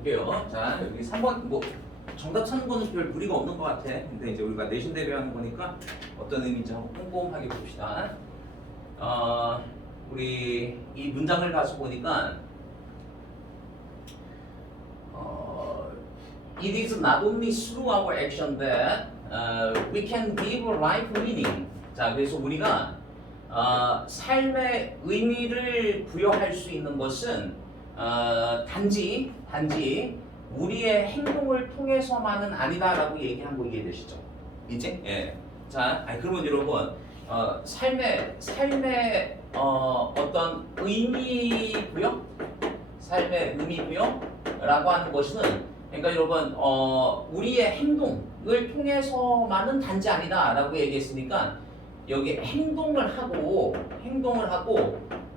볼게요. 자, 여기 3번 뭐 정답 찾는 거는 별 무리가 없는 것 같아. 근데 이제 우리가 내신 대비하는 거니까 어떤 의미인지 한번 꼼꼼하게 봅시다. 우리 이 문장을 가서 보니까 It is not only through our action that we can give life meaning. 자, 그래서 우리가 삶의 의미를 부여할 수 있는 것은 단지 우리의 행동을 통해서만은 아니다라고 얘기한 거 이해되시죠? 이제? 예. 자, 그러면 여러분 삶의 어떤 의미 부여? 삶의 의미 부여라고 하는 것은 그러니까 여러분 우리의 행동을 통해서만은 단지 아니다라고 얘기했으니까 여기 행동을 하고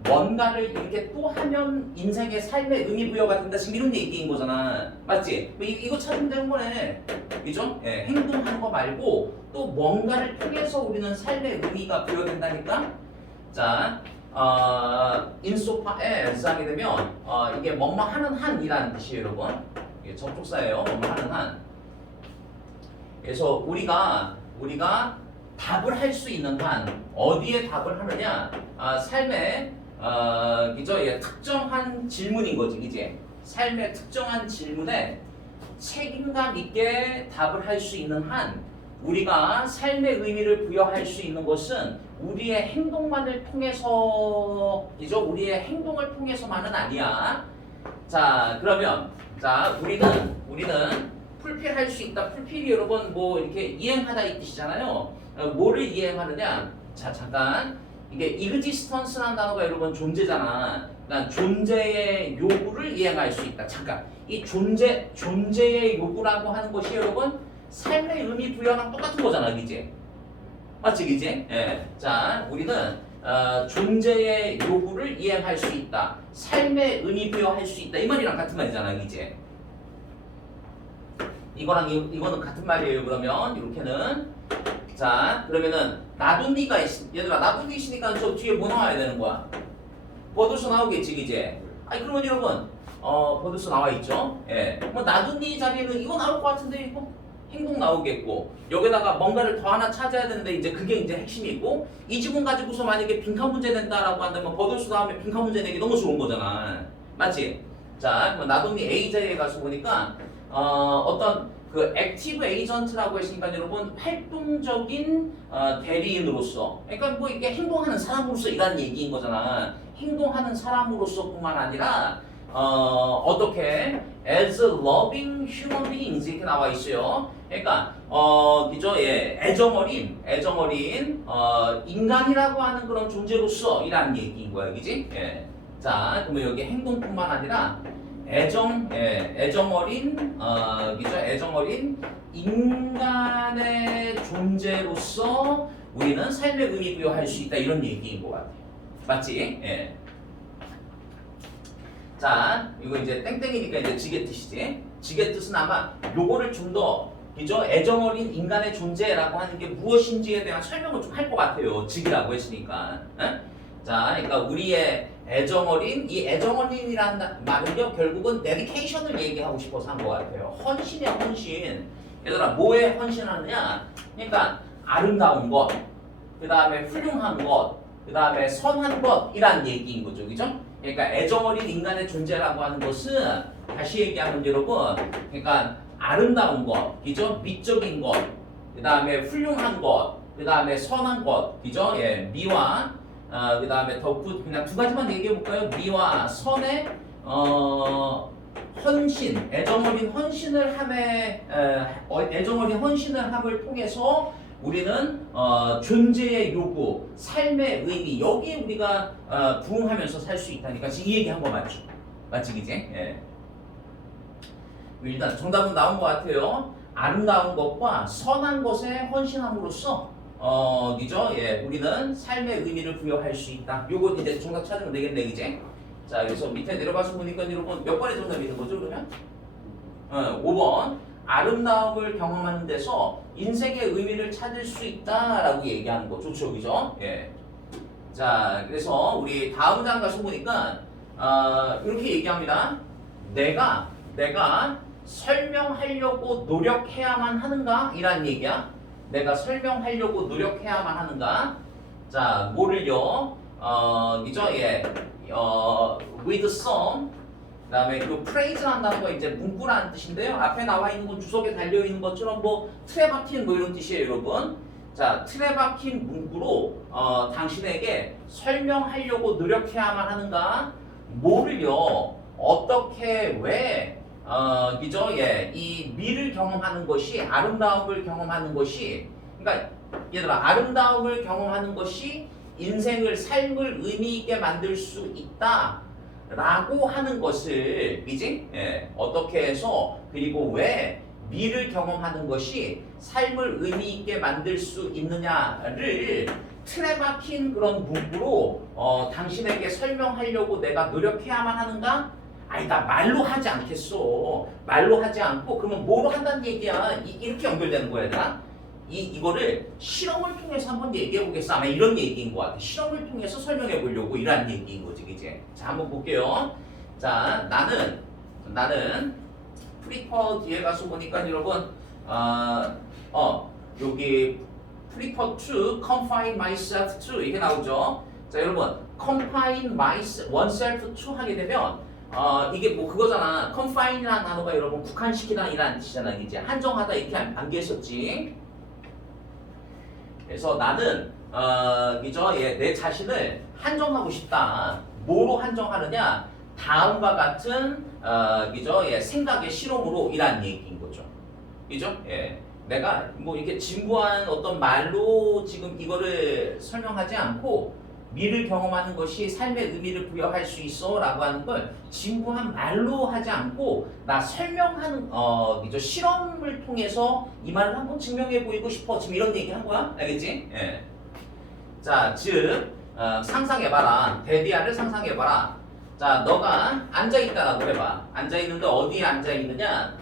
뭔가를 이렇게 또 하면 인생의 삶의 의미 부여가 된다 지금 이런 얘기인 거잖아. 맞지? 이거 찾으면 되는 거네. 그죠? 예, 행동하는 거 말고 또 뭔가를 통해서 우리는 삶의 의미가 부여된다니까. 자, insofar as 하게 되면 이게 뭐뭐 하는 한이라는 뜻이에요, 여러분. 이게 접속사예요. 뭐뭐 하는 한. 그래서 우리가 답을 할 수 있는 한 어디에 답을 하느냐? 삶의 그죠? 예, 특정한 질문인 거지, 이제 삶의 특정한 질문에 책임감 있게 답을 할 수 있는 한 우리가 삶의 의미를 부여할 수 있는 것은 우리의 행동만을 통해서, 그죠? 우리의 행동을 통해서만은 아니야. 자, 그러면 우리는 풀필할 수 있다. 풀필이 여러분 뭐 이렇게 이행하다 이 뜻이잖아요. 뭐를 이행하느냐? 자, 잠깐. 이게 existence라는 단어가 여러분 존재잖아. 그러니까 존재의 요구를 이행할 수 있다. 잠깐. 이 존재의 요구라고 하는 것이 여러분 삶의 의미 부여랑 똑같은 거잖아, 그지? 맞지, 그지? 예. 자, 우리는 존재의 요구를 이행할 수 있다. 삶의 의미 부여할 수 있다. 이 말이랑 같은 말이잖아, 그지? 이거랑 이거는 같은 말이에요. 그러면 이렇게는 자, 그러면은 나둔니가 얘들아 나둔니 있으니까 저 뒤에 뭐 나와야 되는 거야? 버드수 나오겠지, 이제. 그러면 여러분 버드수 나와 있죠? 예. 뭐 나둔니 자리에는 이거 나올 것 같은데 이거 행동 나오겠고 여기다가 뭔가를 더 하나 찾아야 되는데 이제 그게 이제 핵심이고 이 지문 가지고서 만약에 빈칸 문제 낸다라고 한다면 버드수 다음에 빈칸 문제 내기 너무 좋은 거잖아. 맞지? 자, 그럼 나둔니 A 자리에 가서 보니까 어떤 그 액티브 에이전트라고 했으니까 여러분 활동적인 대리인으로서 그러니까 뭐 이게 행동하는 사람으로서 이란 얘기인 거잖아. 행동하는 사람으로서뿐만 아니라 어떻게 as loving human beings 이렇게 나와 있어요. 그러니까 그죠? 예, 애정어린 인간이라고 하는 그런 존재로서 이란 얘기인 거야, 그지? 예. 자, 그러면 여기 행동뿐만 아니라 애정어린 그죠? 애정어린 인간의 존재로서 우리는 삶의 의미 부여할 수 있다 이런 얘기인 것 같아요. 맞지? 예. 자, 이거 이제 땡땡이니까 이제 지게 뜻이지. 지게 뜻은 아마 요거를 좀 더 그죠? 애정어린 인간의 존재라고 하는 게 무엇인지에 대한 설명을 좀 할 것 같아요. 직이라고 했으니까. 에? 자, 그러니까 우리의 애정어린 이 애정어린이라는 말은요 결국은 데디케이션을 얘기하고 싶어서 한 것 같아요. 헌신이야, 헌신. 얘들아 뭐에 헌신하느냐? 그러니까 아름다운 것, 그 다음에 훌륭한 것, 그 다음에 선한 것이란 얘기인 거죠, 그죠? 그러니까 애정어린 인간의 존재라고 하는 것은 다시 얘기하면 여러분, 그러니까 아름다운 것, 그죠? 미적인 것, 그 다음에 훌륭한 것, 그 다음에 선한 것, 그죠? 예, 미와 그 다음에 덕후 그냥 두 가지만 얘기해 볼까요? 미와 선의 헌신, 애정어린 헌신을 함을 통해서 우리는 존재의 요구, 삶의 의미 여기에 우리가 부응하면서 살 수 있다니까 지금 이 얘기 한 거 맞죠? 맞지, 그지? 예. 일단 정답은 나온 것 같아요. 아름다운 것과 선한 것에 헌신함으로써 그죠? 예, 우리는 삶의 의미를 부여할 수 있다. 요거 이제 정답 찾으면 되겠네, 이제. 자, 그래서 밑에 내려가서 보니까 여러분 몇 번의 정답이 있는 거죠, 그러면? 5번. 아름다움을 경험하는 데서 인생의 의미를 찾을 수 있다라고 얘기하는 거 좋죠, 그죠? 예. 자, 그래서 우리 다음 장 가서 보니까 이렇게 얘기합니다. 내가 내가 설명하려고 노력해야만 하는가? 이란 얘기야. 내가 설명하려고 노력해야만 하는가? 자, 뭐를요? 이죠? 예. with some. 그다음에 이 praise 한다는 거 이제 문구라는 뜻인데요. 앞에 나와 있는 건 주석에 달려 있는 것처럼 뭐 틀에 박힌 뭐 이런 뜻이에요, 여러분. 자, 틀에 박힌 문구로 당신에게 설명하려고 노력해야만 하는가? 뭐를요? 어떻게 왜 그죠? 예, 이 미를 경험하는 것이 아름다움을 경험하는 것이 그러니까 얘들아 아름다움을 경험하는 것이 인생을 삶을 의미 있게 만들 수 있다라고 하는 것을 이제 예, 어떻게 해서 그리고 왜 미를 경험하는 것이 삶을 의미 있게 만들 수 있느냐를 틀에 박힌 그런 문구로 당신에게 설명하려고 내가 노력해야만 하는가? 아니 나 말로 하지 않겠어. 말로 하지 않고 그러면 뭐로 한다는 얘기야? 이렇게 연결되는 거야, 얘들아. 이거를 실험을 통해서 한번 얘기해 보겠어. 아마 이런 얘기인 것 같아. 실험을 통해서 설명해 보려고 이런 얘기인 거지, 이제. 자, 한번 볼게요. 자, 나는 프리퍼 뒤에 가서 보니까 여러분, 여기 prefer to confine myself to 이게 나오죠. 자, 여러분, confine oneself to 하게 되면 이게 뭐 그거잖아. confine이라는 단어가 여러분 국한시키다 이라는 뜻이잖아. 이제 한정하다 이렇게 암기했었지. 그래서 나는 그죠? 예, 내 자신을 한정하고 싶다. 뭐로 한정하느냐? 다음과 같은 그죠? 예, 생각의 실험으로 이란 얘기인 거죠. 그죠? 예. 내가 뭐 이렇게 진부한 어떤 말로 지금 이거를 설명하지 않고 미를 경험하는 것이 삶의 의미를 부여할 수 있어 라고 하는 걸 진부한 말로 하지 않고 나 설명하는 그죠? 실험을 통해서 이 말을 한번 증명해 보이고 싶어. 지금 이런 얘기 한 거야? 알겠지? 예. 자, 즉 상상해봐라. 데디아를 상상해봐라. 자, 너가 앉아있다라고 해봐. 앉아있는데 어디에 앉아있느냐?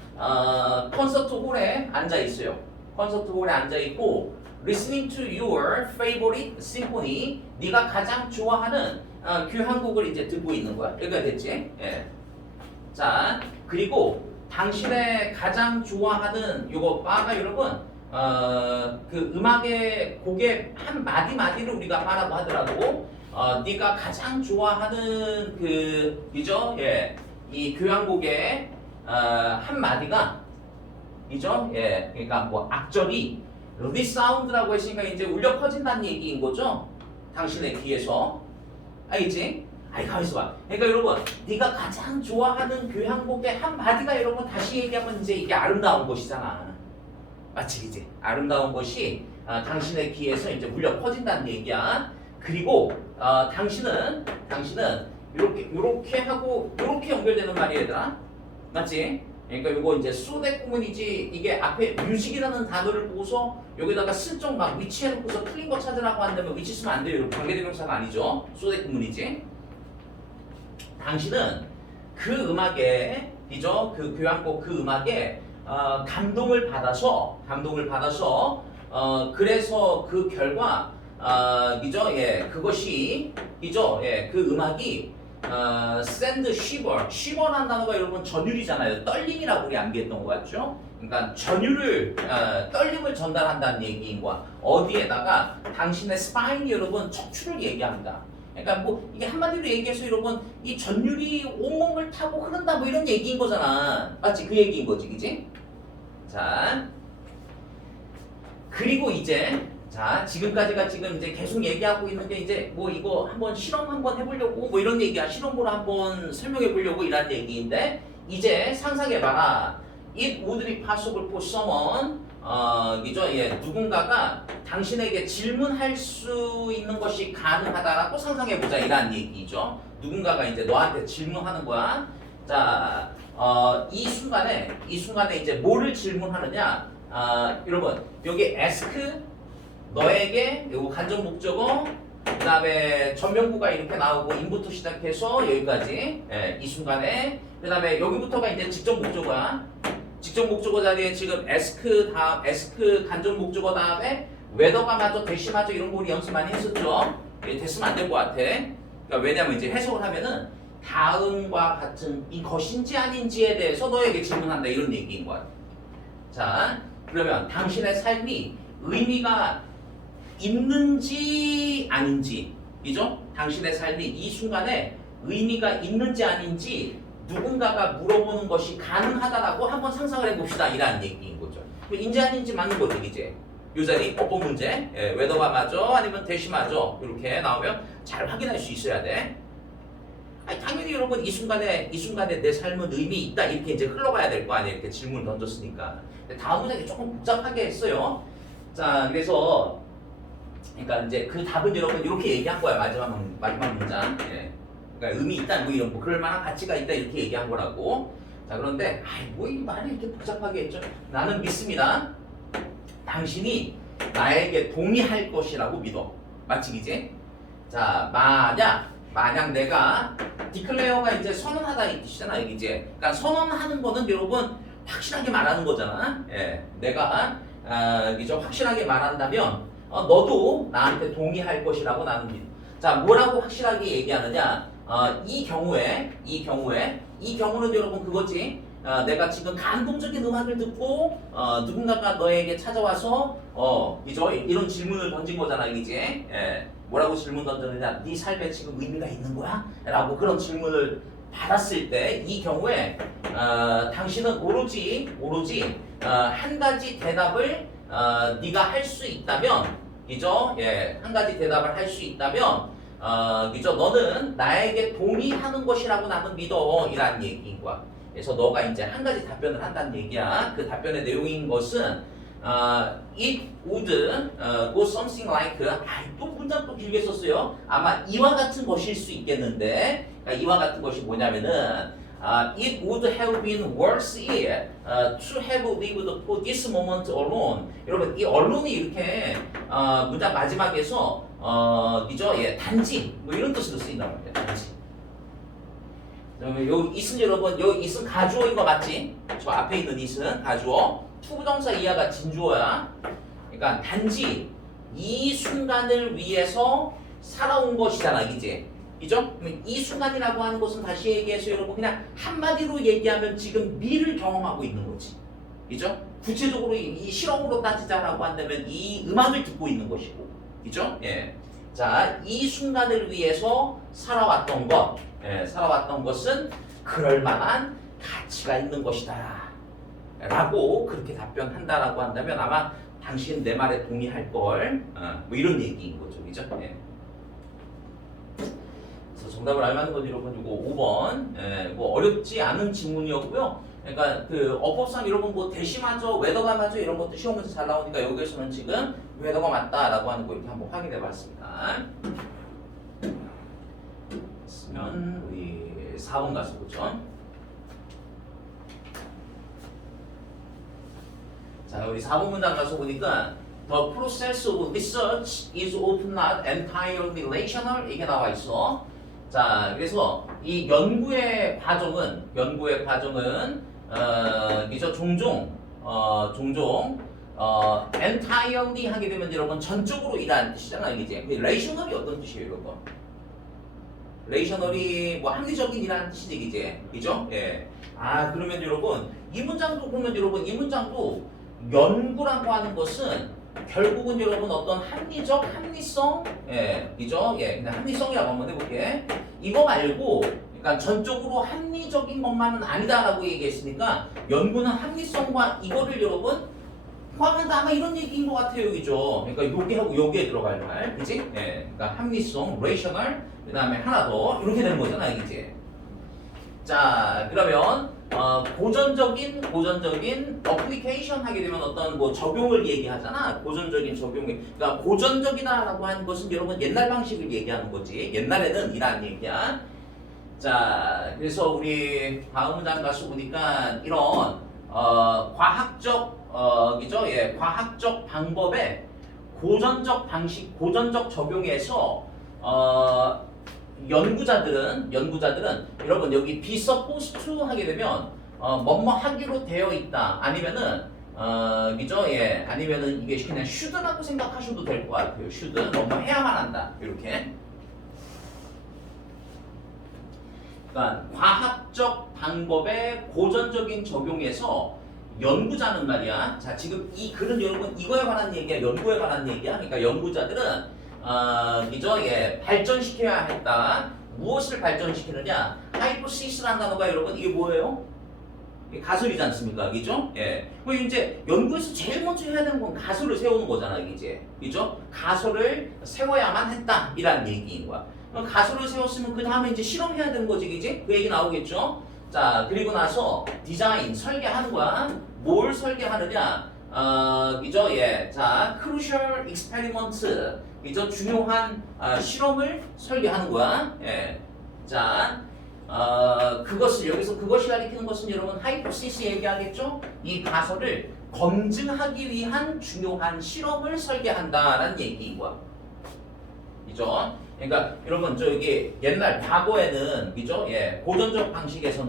콘서트 홀에 앉아있어요. 콘서트 홀에 앉아있고 listening to your favorite symphony 네가 가장 좋아하는 교향곡을 이제 듣고 있는 거야. 여기가 됐지? 예. 자, 그리고 당신의 가장 좋아하는 요거 바가 여러분 그 음악의 곡의 한 마디마디를 우리가 바라고 하더라도 네가 가장 좋아하는 그죠? 예. 이 교향곡의 한 마디가 이죠? 예. 그러니까 뭐 악절이 리사운드라고 했으니까 이제 울려 퍼진다는 얘기인 거죠. 당신의 귀에서. 알겠지? 아이 가만있어 봐. 그러니까 여러분 네가 가장 좋아하는 교향곡의 한 마디가 여러분 다시 얘기하면 이제 이게 아름다운 것이잖아. 맞지? 이제 아름다운 것이 당신의 귀에서 이제 울려 퍼진다는 얘기야. 그리고 당신은 이렇게 하고 이렇게 연결되는 말이야, 얘들아. 맞지? 그러니까 이거 이제 소대꾸문이지 이게 앞에 뮤직이라는 단어를 보고서 여기다가 슬쩍 막 위치해놓고서 틀린 거 찾으라고 한다면 위치 쓰면 안 돼요. 관계대명사가 아니죠. 소대꾸문이지. 당신은 그 음악에 이죠 그 교향곡 그 음악에 감동을 받아서 그래서 그 결과 이죠 예 그것이 이죠 예 그 음악이 send shiver라는 단어가 여러분 전율이잖아요. 떨림이라고 우리 암기했던 거 같죠? 그러니까 전율을 떨림을 전달한다는 얘기인 거야. 어디에다가 당신의 스파인이 여러분 척추를 얘기합니다. 그러니까 뭐 이게 한마디로 얘기해서 여러분 이 전율이 온몸을 타고 흐른다 뭐 이런 얘기인 거잖아. 맞지? 그 얘기인 거지, 그지? 자, 그리고 이제 자 지금까지가 지금 이제 계속 얘기하고 있는 게 이제 뭐 이거 한번 실험 한번 해보려고 뭐 이런 얘기야. 실험으로 한번 설명해 보려고 이런 얘기인데 이제 상상해봐라. It would be possible for someone 이죠 예 누군가가 당신에게 질문할 수 있는 것이 가능하다라고 상상해보자 이런 얘기죠. 누군가가 이제 너한테 질문하는 거야. 자 이 순간에 이제 뭐를 질문하느냐? 여러분 여기 ask 너에게 요거 간접 목적어 그 다음에 전명구가 이렇게 나오고 인부터 시작해서 여기까지 예, 이 순간에 그 다음에 여기부터가 이제 직접 목적어야. 직접 목적어 자리에 지금 ask 간접 목적어 다음에 whether가 마저 대시 마저 이런 거 우리 연습 많이 했었죠. 예, 됐으면 안 될 것 같아. 그러니까 왜냐면 이제 해석을 하면은 다음과 같은 것인지 아닌지에 대해서 너에게 질문한다 이런 얘기인 거야. 자, 그러면 당신의 삶이 의미가 있는지 아닌지, 이죠? 당신의 삶이 이 순간에 의미가 있는지 아닌지 누군가가 물어보는 것이 가능하다라고 한번 상상을 해봅시다 이라는 얘기인 거죠. 인지 아닌지 맞는 거죠 이제. 요 자리 뽀뽀 문제, 웨더가 맞아 아니면 대시 맞아 이렇게 나오면 잘 확인할 수 있어야 돼. 아니, 당연히 여러분 이 순간에 내 삶은 의미 있다 이렇게 이제 흘러가야 될 거 아니에요. 이렇게 질문을 던졌으니까. 다음 문장이 조금 복잡하게 했어요. 자, 그래서 그러니까 이제 그 답은 여러분 이렇게 얘기한 거야. 마지막 문장. 예. 그러니까 의미 있다 뭐 이런 뭐 그럴 만한 가치가 있다 이렇게 얘기한 거라고. 자, 그런데 뭐 이 말을 이렇게 복잡하게 했죠. 나는 믿습니다. 당신이 나에게 동의할 것이라고 믿어. 맞지 이제? 자, 만약 내가 디클레어가 이제 선언하다 이 뜻이잖아 이제. 그러니까 선언하는 거는 여러분 확실하게 말하는 거잖아. 예, 내가 이제 확실하게 말한다면 너도 나한테 동의할 것이라고 나는 믿어. 자, 뭐라고 확실하게 얘기하느냐? 이 경우는 여러분 그거지. 내가 지금 감동적인 음악을 듣고 누군가가 너에게 찾아와서 이죠 이런 질문을 던진 거잖아 이제. 예. 뭐라고 질문 던졌느냐? 네 삶에 지금 의미가 있는 거야? 라고 그런 질문을 받았을 때 이 경우에 당신은 오로지 한 가지 대답을 네가 할 수 있다면, 그죠? 예, 한 가지 대답을 할 수 있다면, 그죠? 너는 나에게 동의하는 것이라고 나는 믿어 이라는 얘기인 거야. 그래서 너가 이제 한 가지 답변을 한다는 얘기야. 그 답변의 내용인 것은 it would go something like 또 문장 또 길게 썼어요. 아마 이와 같은 것일 수 있겠는데, 그러니까 이와 같은 것이 뭐냐면은 it would have been worse if to have lived for this moment alone. 여러분 이 allone이 이렇게 문장 마지막에서 그죠? 예, 단지 뭐 이런 뜻으로 쓰인단 말이에요. 단지. 요 it은 여러분 요 it은 가주어인 거 맞지? 저 앞에 있는 it은 가주어. 투부정사 이하가 진주어야. 그러니까 단지 이 순간을 위해서 살아온 것이잖아, 이제. 그죠? 이 순간이라고 하는 것은 다시 얘기해서 여러분 그냥 한마디로 얘기하면 지금 미를 경험하고 있는 거지. 그죠? 구체적으로 이 실험으로 따지자라고 한다면 이 음악을 듣고 있는 것이고. 그죠? 예. 자, 이 순간을 위해서 살아왔던 것. 예, 살아왔던 것은 그럴 만한 가치가 있는 것이다. 라고 그렇게 답변한다라고 한다면 아마 당신 내 말에 동의할 걸, 뭐 이런 얘기인 거죠, 그죠? 예. 그래서 정답을 알맞는 건 여러분 이거 5번, 예, 뭐 어렵지 않은 질문이었고요. 그러니까 그 어법상 여러분 뭐 대시마저, 웨더가 맞아 이런 것도 시험에서 잘 나오니까 여기에서는 지금 웨더가 맞다라고 하는 거 이렇게 한번 확인해봤습니다. 그러면 우리 4번 가서 보죠. 자, 우리 4번 문장 가서 보니까 The process of research is often not entirely rational 이게 나와 있어. 자, 그래서 이 연구의 과정은 이저 종종 entirely 하게 되면 여러분 전적으로 이라는 뜻이잖아요, 이제. rational이 어떤 뜻이에요, 여러분? rational이 뭐 합리적인 이라는 뜻이지, 이제. 그죠? 예. 그러면 여러분 이 문장도 보면 여러분 이 문장도 연구라고 하는 것은 결국은 여러분 어떤 합리성, 예, 그죠? 예, 그냥 합리성이라고 한번 해볼게. 이거 말고, 그러니까 전적으로 합리적인 것만은 아니다라고 얘기했으니까 연구는 합리성과 이거를 여러분 포함한다 아마 이런 얘기인 것 같아요, 그죠? 그러니까 요게하고 요게 들어갈 말, 그지? 예, 그러니까 합리성, rational, 그 다음에 하나 더 이렇게 되는 거잖아, 이제. 자, 그러면 고전적인 어플리케이션 하게 되면 어떤 뭐 적용을 얘기하잖아. 고전적인 적용이. 그러니까 고전적이다라고 하는 것은 여러분 옛날 방식을 얘기하는 거지. 옛날에는 이라는 얘기야. 자, 그래서 우리 다음 문장 가서 보니까 이런 과학적 그죠? 예, 과학적 방법의 고전적 방식, 고전적 적용에서 연구자들은 여러분 여기 be supposed to 하게 되면 뭐뭐 하기로 되어 있다 아니면은 그죠? 예, 아니면은 이게 그냥 should라고 생각하셔도 될 것 같아요. should 뭐뭐 해야만 한다 이렇게. 그러니까 과학적 방법의 고전적인 적용에서 연구자는 말이야. 자, 지금 이 글은 여러분 이거에 관한 얘기야, 연구에 관한 얘기야. 그러니까 연구자들은 그죠? 예, 발전시켜야 했다. 무엇을 발전시키느냐? 하이포시스라는 단어가 여러분 이게 뭐예요? 이게 가설이지 않습니까? 그죠? 예. 뭐 이제 연구에서 제일 먼저 해야 되는 건 가설을 세우는 거잖아, 이제. 그죠? 가설을 세워야만 했다. 이란 얘기인 거야. 가설을 세웠으면 그 다음에 이제 실험해야 되는 거지, 그지? 그 얘기 나오겠죠? 자, 그리고 나서 디자인, 설계하는 거야. 뭘 설계하느냐? 그죠? 예. 자, crucial experiment. 그죠? 중요한 실험을 설계하는 거야. 예. 자, 그것을 여기서 그것이 가리키는 것은 여러분 하이포시스 얘기하겠죠? 이 가설을 검증하기 위한 중요한 실험을 설계한다라는 얘기인 거야. 그죠? 그러니까 여러분 저기 옛날 과거에는 그죠? 예, 고전적 방식에서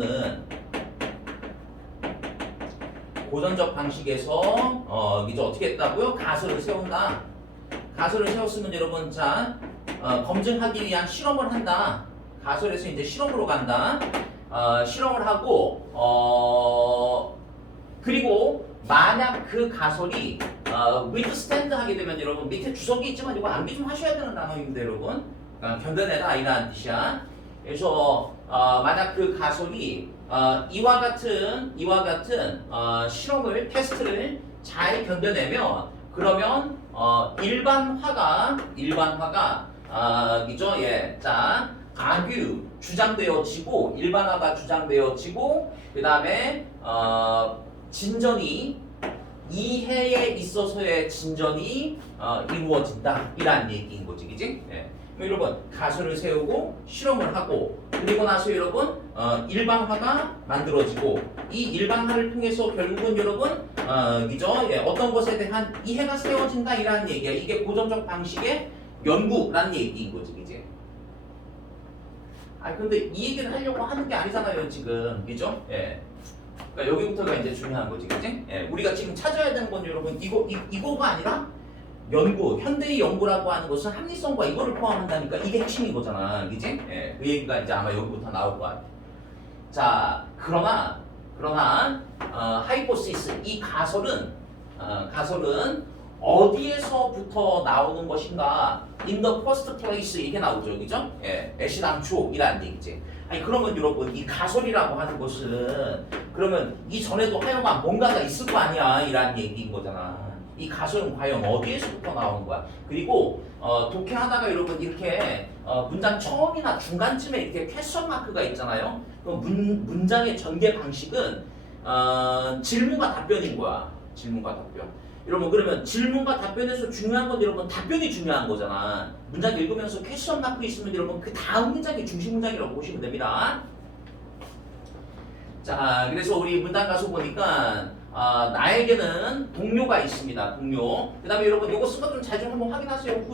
그죠? 어떻게 했다고요? 가설을 세운다. 가설을 세웠으면 여러분 자 검증하기 위한 실험을 한다. 가설에서 이제 실험으로 간다. 실험을 하고 그리고 만약 그 가설이 withstand 하게 되면 여러분 밑에 주석이 있지만 이거 암기 좀 하셔야 되는 단어입니다, 여러분. 견뎌내다 이라는 뜻이야. 그래서 만약 그 가설이 이와 같은 실험을 테스트를 잘 견뎌내면 그러면 일반화가 그죠? 예, 자. argue 주장되어지고 일반화가 주장되어지고 그 다음에 진전이 이해에 있어서의 진전이 이루어진다 이란 얘기인 거지, 그지? 예. 여러분 가설을 세우고 실험을 하고 그리고 나서 여러분 일반화가 만들어지고 이 일반화를 통해서 결국은 여러분 그죠? 예, 어떤 것에 대한 이해가 세워진다 이란 얘기야. 이게 고전적 방식의 연구라는 얘기인 거지, 그지? 근데 이 얘기를 하려고 하는 게 아니잖아요, 지금. 그죠? 예. 그러니까 여기부터가 이제 중요한 거지, 그지? 예. 우리가 지금 찾아야 되는 건 여러분, 이거가 아니라 연구, 현대의 연구라고 하는 것은 합리성과 이거를 포함한다니까 이게 핵심인 거잖아, 그지? 예. 그 얘기가 이제 아마 여기부터 나올 것 같아. 자, 그러나, 하이포시스, 이 가설은 어디에서부터 나오는 것인가? In the first place 이게 나오죠, 그죠? 예, 애시당초이라는 얘기지. 그러면 여러분 이 가설이라고 하는 것은 그러면 이 전에도 하여간 뭔가가 있을 거 아니야, 이라는 얘기인 거잖아. 이 가설은 과연 어디에서부터 나오는 거야? 그리고 독해하다가 여러분 이렇게 문장 처음이나 중간쯤에 이렇게 퀘스천 마크가 있잖아요. 그럼 문장의 전개 방식은 질문과 답변인 거야. 질문과 답변. 여러분 그러면 질문과 답변에서 중요한 건 여러분 답변이 중요한 거잖아. 문장 읽으면서 퀘스천 마크 있으면 여러분 그 다음 문장이 중심 문장이라고 보시면 됩니다. 자, 그래서 우리 문단 가서 보니까 나에게는 동료가 있습니다. 동료. 그 다음에 여러분 이거 쓴 것 좀 잘 좀 한번 확인하세요.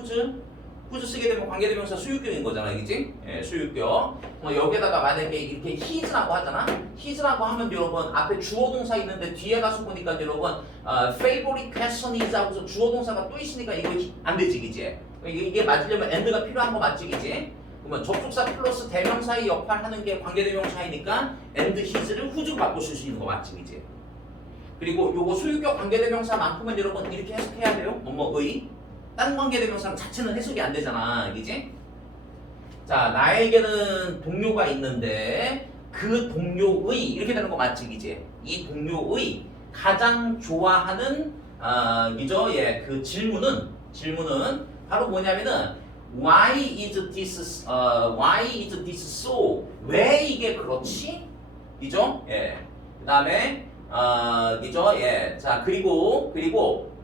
후즈 쓰게 되면 관계대명사 수유격인 거잖아, 그지? 예, 수유격. 여기에다가 만약에 이렇게 his라고 하잖아. his라고 하면 여러분 앞에 주어 동사 있는데 뒤에 가서 보니까 여러분 favorite person is 하고서 주어 동사가 또 있으니까 이거 안 되지, 그지? 이게 맞으려면 and가 필요한 거 맞지, 그지? 그러면 접속사 플러스 대명사의 역할 하는 게 관계대명사이니까 and his를 who'로 바꿔 쓸 수 있는 거 맞지, 그지? 그리고 요거 소유격 관계대명사만큼은 여러분 이렇게 해석해야 돼요. 뭐의 다른 관계대명사 자체는 해석이 안 되잖아, 그지? 자, 나에게는 동료가 있는데 그 동료의 이렇게 되는 거 맞지, 그지? 이 동료의 가장 좋아하는 그죠? 예, 그 질문은 바로 뭐냐면은 why is this so? 왜 이게 그렇지? 그죠? 예. 그다음에 그죠? 예. 자, 그리고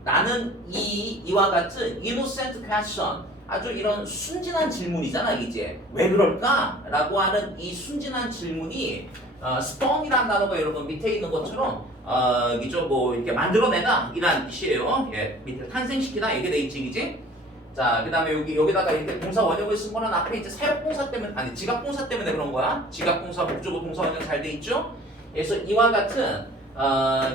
나는 이와 같은 innocent question, 아주 이런 순진한 질문이잖아, 이제. 왜 그럴까? 라고 하는 이 순진한 질문이 spawn이라는 단어가 여러분 밑에 있는 것처럼 그죠? 뭐 이렇게 만들어내다 이란 뜻이에요. 예, 밑에 탄생시키다 이렇게 돼 있지, 그지? 자, 그 다음에 여기다가 이렇게 동사 원형을 쓴 거는 앞에 이제 사역동사 때문에, 아니 지각동사 때문에 그런 거야. 지각동사, 목적어, 동사 원형 잘 돼 있죠? 그래서 이와 같은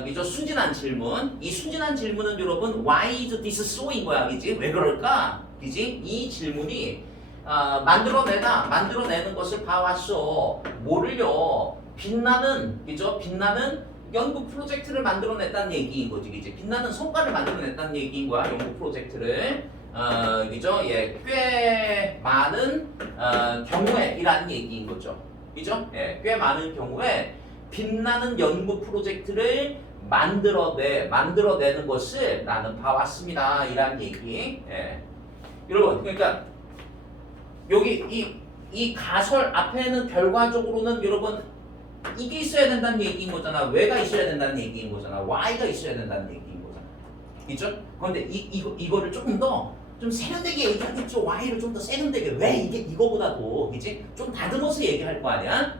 그죠? 순진한 질문. 이 순진한 질문은 여러분 why is this so인 거야, 그지? 왜 그럴까? 그지? 이 질문이 만들어내는 것을 봐왔어. 뭐를요? 빛나는, 그죠? 빛나는 연구 프로젝트를 만들어냈다는 얘기인 거지, 이제 빛나는 성과를 만들어냈다는 얘기인 거야, 연구 프로젝트를. 그죠? 예, 꽤 많은 경우에이라는 얘기인 거죠, 그죠? 예, 꽤 많은 경우에 빛나는 연구 프로젝트를 만들어내는 것을 나는 봐왔습니다, 이란 얘기. 예. 여러분, 그러니까 여기 이 가설 앞에는 결과적으로는 여러분 이게 있어야 된다는 얘기인 거잖아. 왜가 있어야 된다는 얘기인 거잖아. why가 있어야 된다는 얘기인 거잖아. 그죠? 그런데 이거를 조금 더 좀 세련되게 얘기하겠죠. why를 좀 더 세련되게. 왜 이게 이거보다도, 그지? 좀 다듬어서 얘기할 거 아니야?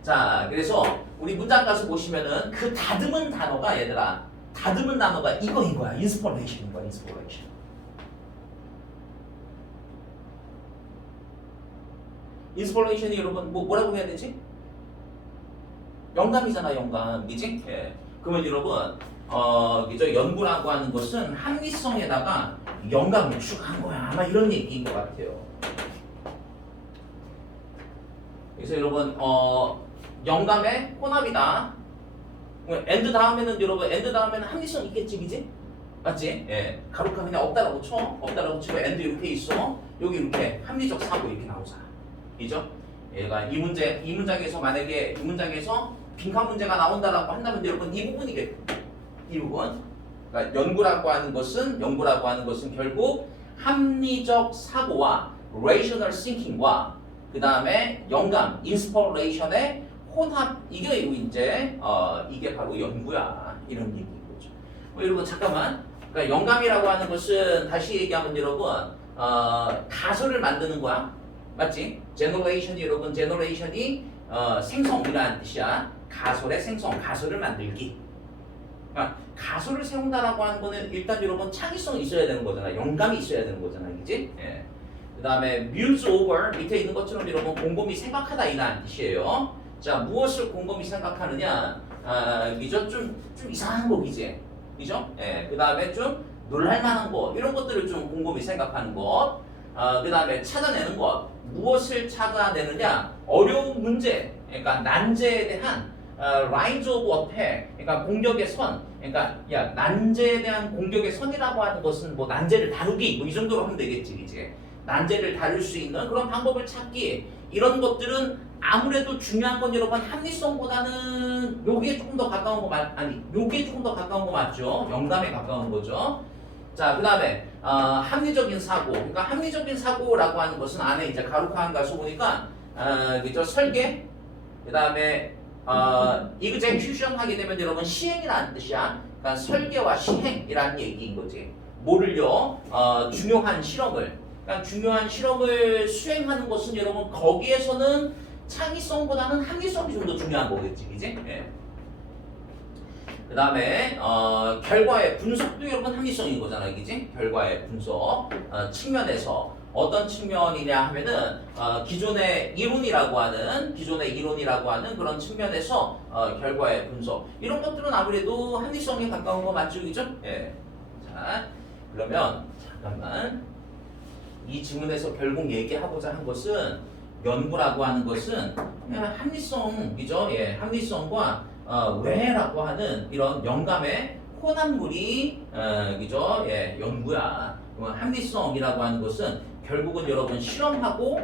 자, 그래서 우리 문장 가서 보시면은 그 다듬은 단어가, 얘들아, 다듬은 단어가 이거인 거야. inspiration인 거야, inspiration. 인스퍼레이션이 여러분 뭐라고 해야 되지? 영감이잖아, 영감, 그지? 예. 그러면 여러분, 그죠? 연구라고 하는 것은 합리성에다가 영감을 추가한 거야. 아마 이런 얘기인 것 같아요. 그래서 여러분, 영감의 혼합이다. 엔드 다음에는 여러분, 엔드 다음에는 합리성 있겠지, 그지? 맞지? 예. 가로카 그냥 없다라고 쳐. 없다라고 치고 엔드 이렇게 있어. 여기 이렇게 합리적 사고 이렇게 나오잖아. 이죠? 얘가 이 문장에서 만약에 이 문장에서 빈칸 문제가 나온다라고 한다면 여러분 이 부분이겠고, 이 부분. 그러니까 연구라고 하는 것은 결국 합리적 사고와 rational thinking과 그 다음에 영감, inspiration의 혼합, 이게 이제 이게 바로 연구야, 이런 얘기인 거죠. 여러분 잠깐만. 그러니까 영감이라고 하는 것은 다시 얘기하면 여러분 가설을 만드는 거야. 맞지? 제너레이션이 여러분, 제너레이션이 생성이라는 뜻이야. 가설의 생성, 가설을 만들기. 그러니까 가설을 세운다라고 하는 거는 일단 여러분 창의성이 있어야 되는 거잖아. 영감이 있어야 되는 거잖아, 그지? 예. 그 다음에 muse over 밑에 있는 것처럼 여러분 곰곰이 생각하다 이라는 뜻이에요. 자, 무엇을 곰곰이 생각하느냐? 그죠? 좀 이상한 거, 그지? 그죠? 예. 그 다음에 좀 놀랄만한 거, 이런 것들을 좀 곰곰이 생각하는 것. 그 다음에 찾아내는 것. 무엇을 찾아내느냐? 어려운 문제, 그러니까 난제에 대한 lines of attack, 그러니까 공격의 선. 그러니까 야, 난제에 대한 공격의 선이라고 하는 것은 뭐 난제를 다루기, 뭐 이 정도로 하면 되겠지, 이제. 난제를 다룰 수 있는 그런 방법을 찾기, 이런 것들은 아무래도 중요한 건 여러분 합리성보다는 요게 조금 더 가까운 거 요게 조금 더 가까운 거 맞죠? 영감에 가까운 거죠. 자, 그 다음에 합리적인 사고. 그러니까 합리적인 사고라고 하는 것은 안에 이제 가로카한 가서 보니까 그죠? 설계. 그 다음에 execution 하게 되면 여러분 시행이라는 뜻이야. 그러니까 설계와 시행이라는 얘기인 거지. 뭐를요? 중요한 실험을. 그러니까 중요한 실험을 수행하는 것은 여러분 거기에서는 창의성보다는 합리성이 좀 더 중요한 거겠지, 그지? 예. 그 다음에 결과의 분석도 여러분 합리성인 거잖아요, 그지? 결과의 분석 측면에서 어떤 측면이냐 하면은 기존의 이론이라고 하는 그런 측면에서 결과의 분석, 이런 것들은 아무래도 합리성에 가까운 거 맞죠, 그죠? 예. 자, 그러면 잠깐만, 이 지문에서 결국 얘기하고자 한 것은 연구라고 하는 것은 합리성, 그죠? 예, 합리성과 왜라고 하는 이런 영감의 혼합물이 그죠? 예, 연구야. 합리성이라고 하는 것은 결국은 여러분 실험하고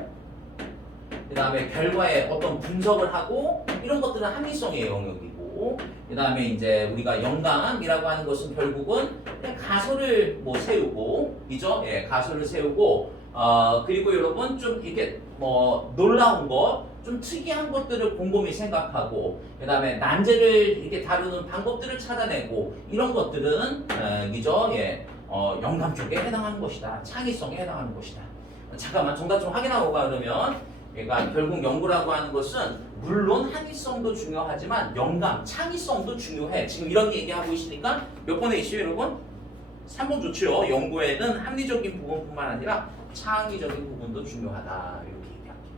그 다음에 결과에 어떤 분석을 하고 이런 것들은 합리성의 영역이고, 그 다음에 이제 우리가 영감이라고 하는 것은 결국은 가설을 뭐 세우고, 그죠? 예, 가설을 세우고, 그리고 여러분 좀 이렇게 뭐 놀라운 것, 좀 특이한 것들을 곰곰이 생각하고, 그 다음에 난제를 이렇게 다루는 방법들을 찾아내고, 이런 것들은 그죠? 예, 영감 쪽에 해당하는 것이다. 창의성에 해당하는 것이다. 잠깐만 정답 좀 확인하고 가. 그러면 그러니까 결국 연구라고 하는 것은 물론 합리성도 중요하지만 영감, 창의성도 중요해. 지금 이런 얘기하고 있으니까 몇 번에 있어요, 여러분? 3번 좋죠. 연구에는 합리적인 부분뿐만 아니라 창의적인 부분도 중요하다. 이렇게 얘기할게요.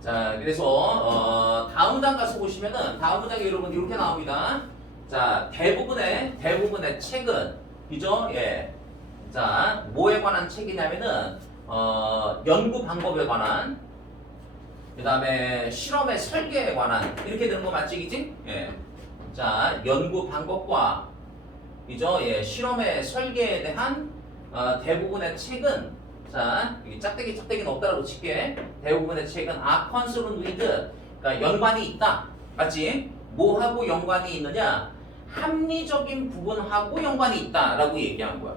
자, 그래서 다음 문장 가서 보시면은 다음 문장에 여러분 이렇게 나옵니다. 자, 대부분의 책은 그죠? 예. 자, 뭐에 관한 책이냐면은 연구 방법에 관한, 그 다음에 실험의 설계에 관한 이렇게 되는 거 맞지, 그지? 예. 자, 연구 방법과 그죠? 예, 실험의 설계에 대한 대부분의 책은 자, 여기 짝대기는 없다라고 칠게. 대부분의 책은 are concerned with, 그러니까 연관이 있다. 맞지? 뭐하고 연관이 있느냐? 합리적인 부분하고 연관이 있다라고 얘기한 거야.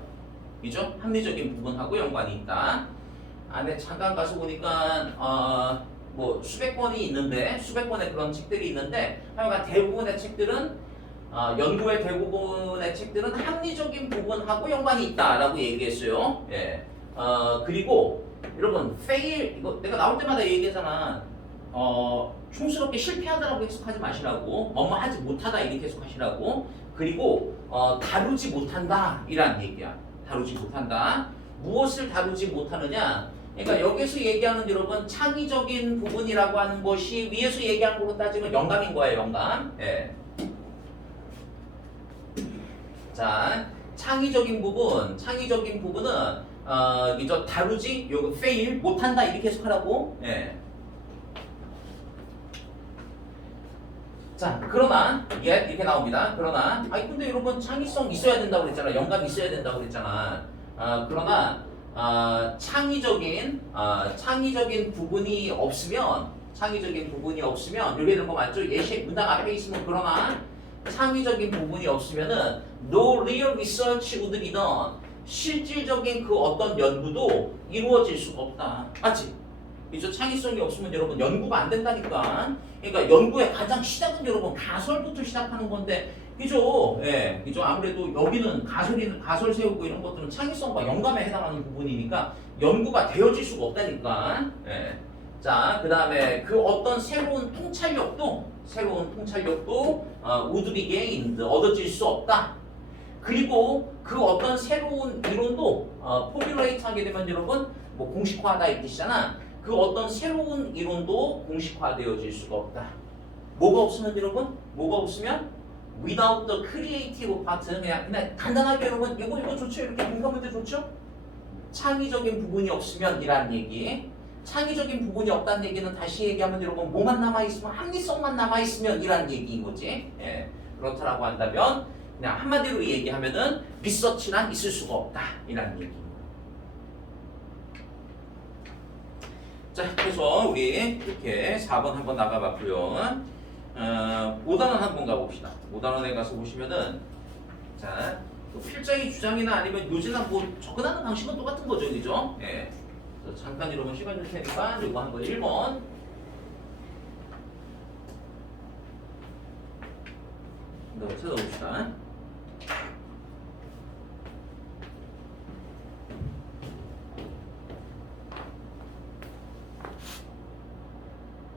그죠? 합리적인 부분하고 연관이 있다. 안에 잠깐 가서 보니까 뭐 수백 권이 있는데 수백 권의 그런 책들이 있는데 하여간 대부분의 책들은 연구의 대부분의 책들은 합리적인 부분하고 연관이 있다라고 얘기했어요. 예. 그리고 여러분 fail 이거 내가 나올 때마다 얘기하잖아. 촌스럽게 실패하다라고 해석하지 마시라고, 하지 못하다 이렇게 해석하시라고. 그리고 다루지 못한다 이란 얘기야. 다루지 못한다. 무엇을 다루지 못하느냐? 그러니까 여기서 얘기하는 여러분 창의적인 부분이라고 하는 것이 위에서 얘기한 걸로 따지면 영감인 거예요. 영감. 예. 자, 창의적인 부분은 이저 다루지 요거 fail 못한다 이렇게 해석하라고. 예. 자, 그러나 이렇게 나옵니다. 그러나 근데 여러분 창의성 있어야 된다고 그랬잖아. 영감 있어야 된다고 그랬잖아. 그러나 창의적인 부분이 없으면 이렇게 되는 거 맞죠? 예시 문장 앞에 있으면 그러나 창의적인 부분이 없으면은 no real research would be done. 실질적인 그 어떤 연구도 이루어질 수가 없다. 맞지? 그죠? 창의성이 없으면 여러분 연구가 안 된다니까. 그러니까 연구의 가장 시작은 여러분 가설부터 시작하는 건데, 그죠? 예, 그죠? 아무래도 여기는 가설 세우고 이런 것들은 창의성과 영감에 해당하는 부분이니까 연구가 되어질 수가 없다니까. 예. 자, 그 다음에 그 어떤 새로운 통찰력도 would be gained, 얻어질 수 없다. 그리고 그 어떤 새로운 이론도 포뮬레이트 하게 되면 여러분 뭐 공식화하다 이 뜻이잖아. 그 어떤 새로운 이론도 공식화되어질 수가 없다. 뭐가 없으면 여러분? 뭐가 없으면? without the creative part. 그냥 간단하게 여러분 이거 좋죠? 이렇게 공감 문제 좋죠? 창의적인 부분이 없으면 이란 얘기. 창의적인 부분이 없다는 얘기는 다시 얘기하면 여러분 뭐만 남아있으면 합리성만 남아있으면 이란 얘기인 거지. 예. 그렇다라고 한다면 그냥 한마디로 얘기하면은 리서치란 있을 수가 없다 이란 얘기. 자, 그래서 우리 이렇게 4번 한번 나가봤고요. 5단원 한번 가봅시다. 5단원에 가서 보시면은 자, 필자의 주장이나 아니면 요지나 뭐 접근하는 방식은 똑같은 거죠, 그죠? 예. 잠깐 여러분 시간 줄 테니까 이거 한번 1번. 이거 찾아봅시다.